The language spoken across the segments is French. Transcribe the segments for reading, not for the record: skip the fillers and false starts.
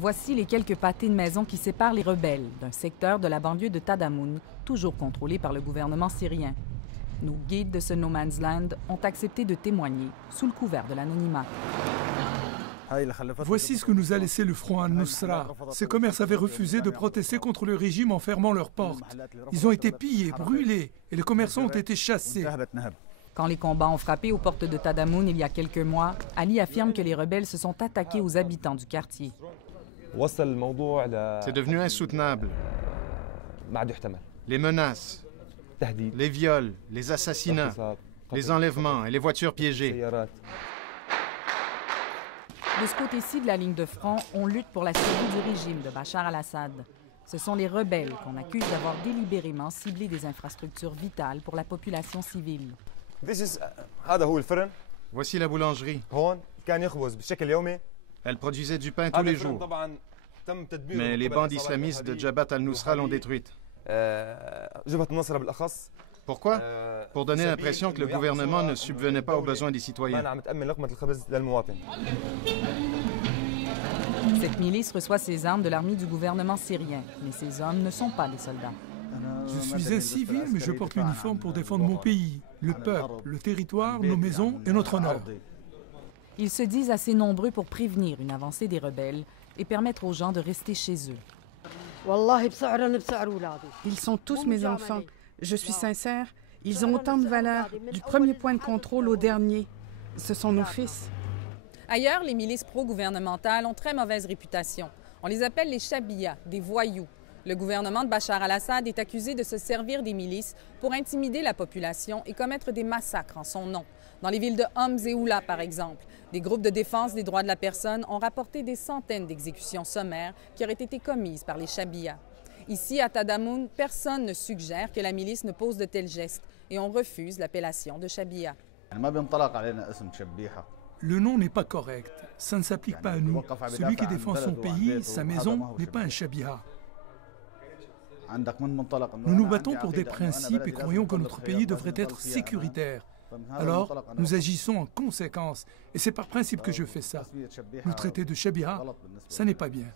Voici les quelques pâtés de maison qui séparent les rebelles d'un secteur de la banlieue de Tadamoun, toujours contrôlé par le gouvernement syrien. Nos guides de ce No Man's Land ont accepté de témoigner sous le couvert de l'anonymat. Voici ce que nous a laissé le Front al-Nusra. Ces commerces avaient refusé de protester contre le régime en fermant leurs portes. Ils ont été pillés, brûlés, et les commerçants ont été chassés. Quand les combats ont frappé aux portes de Tadamoun il y a quelques mois, Ali affirme que les rebelles se sont attaqués aux habitants du quartier. C'est devenu insoutenable. Les menaces, les viols, les assassinats, les enlèvements et les voitures piégées. De ce côté-ci de la ligne de front, on lutte pour la survie du régime de Bachar al-Assad. Ce sont les rebelles qu'on accuse d'avoir délibérément ciblé des infrastructures vitales pour la population civile. Voici la boulangerie. Elle produisait du pain tous les jours. Mais les bandes islamistes de Jabhat al-Nusra l'ont détruite. Pourquoi? Pour donner l'impression que le gouvernement ne subvenait pas aux besoins des citoyens. Cette milice reçoit ses armes de l'armée du gouvernement syrien, mais ces hommes ne sont pas des soldats. Je suis un civil, mais je porte l'uniforme pour défendre mon pays, le peuple, le territoire, nos maisons et notre honneur. Ils se disent assez nombreux pour prévenir une avancée des rebelles et permettre aux gens de rester chez eux. Ils sont tous mes enfants. Je suis sincère, ils ont autant de valeur, du premier point de contrôle au dernier. Ce sont nos fils. Ailleurs, les milices pro-gouvernementales ont très mauvaise réputation. On les appelle les Chabiyas, des voyous. Le gouvernement de Bachar al-Assad est accusé de se servir des milices pour intimider la population et commettre des massacres en son nom. Dans les villes de Homs et Oula, par exemple, des groupes de défense des droits de la personne ont rapporté des centaines d'exécutions sommaires qui auraient été commises par les Chabiyas. Ici, à Tadamoun, personne ne suggère que la milice ne pose de tels gestes et on refuse l'appellation de Chabiya. Le nom n'est pas correct. Ça ne s'applique pas à nous. Celui qui défend son pays, sa maison, n'est pas un Chabiya. Nous nous battons pour des principes et croyons que notre pays devrait être sécuritaire. Alors, nous agissons en conséquence. Et c'est par principe que je fais ça. Nous traiter de Chabiya, ça n'est pas bien.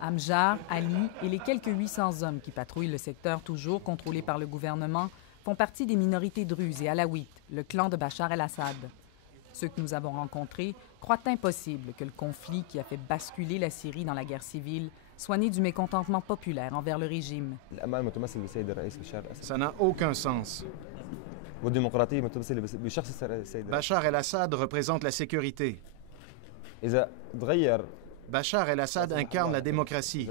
Amjar, Ali et les quelques 800 hommes qui patrouillent le secteur toujours contrôlé par le gouvernement font partie des minorités druzes et alaouites, le clan de Bachar el-Assad. Ceux que nous avons rencontrés croient impossible que le conflit qui a fait basculer la Syrie dans la guerre civile soit né du mécontentement populaire envers le régime. Ça n'a aucun sens. Bachar el-Assad représente la sécurité. Bachar el-Assad incarne la démocratie.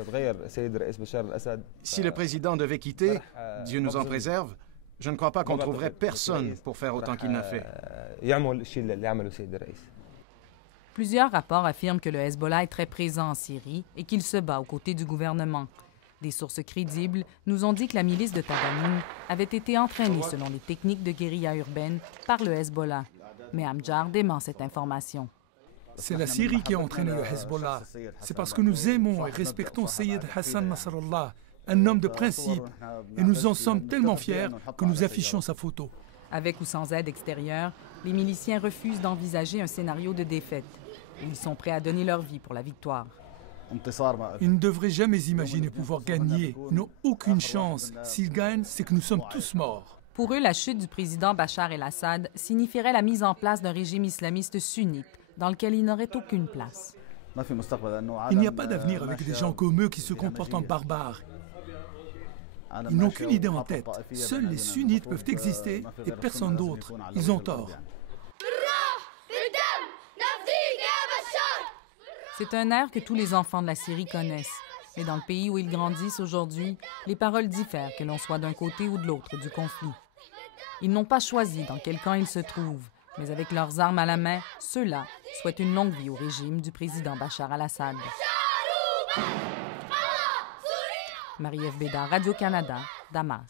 Si le président devait quitter, Dieu nous en préserve, je ne crois pas qu'on trouverait personne pour faire autant qu'il n'a fait. Plusieurs rapports affirment que le Hezbollah est très présent en Syrie et qu'il se bat aux côtés du gouvernement. Des sources crédibles nous ont dit que la milice de Tadamoun avait été entraînée selon les techniques de guérilla urbaine par le Hezbollah. Mais Amjar dément cette information. C'est la Syrie qui a entraîné le Hezbollah. C'est parce que nous aimons et respectons Sayyid Hassan Nasrallah, un homme de principe, et nous en sommes tellement fiers que nous affichons sa photo. Avec ou sans aide extérieure, les miliciens refusent d'envisager un scénario de défaite. Ils sont prêts à donner leur vie pour la victoire. Ils ne devraient jamais imaginer pouvoir gagner. Ils n'ont aucune chance. S'ils gagnent, c'est que nous sommes tous morts. Pour eux, la chute du président Bachar el-Assad signifierait la mise en place d'un régime islamiste sunnite dans lequel il n'aurait aucune place. Il n'y a pas d'avenir avec des gens comme eux qui se comportent en barbares. Ils n'ont qu'une idée en tête. Seuls les sunnites peuvent exister et personne d'autre. Ils ont tort. C'est un air que tous les enfants de la Syrie connaissent. Mais dans le pays où ils grandissent aujourd'hui, les paroles diffèrent que l'on soit d'un côté ou de l'autre du conflit. Ils n'ont pas choisi dans quel camp ils se trouvent, mais avec leurs armes à la main, ceux-là souhaitent une longue vie au régime du président Bachar al-Assad. Marie-Ève Bédard, Radio-Canada, Damas.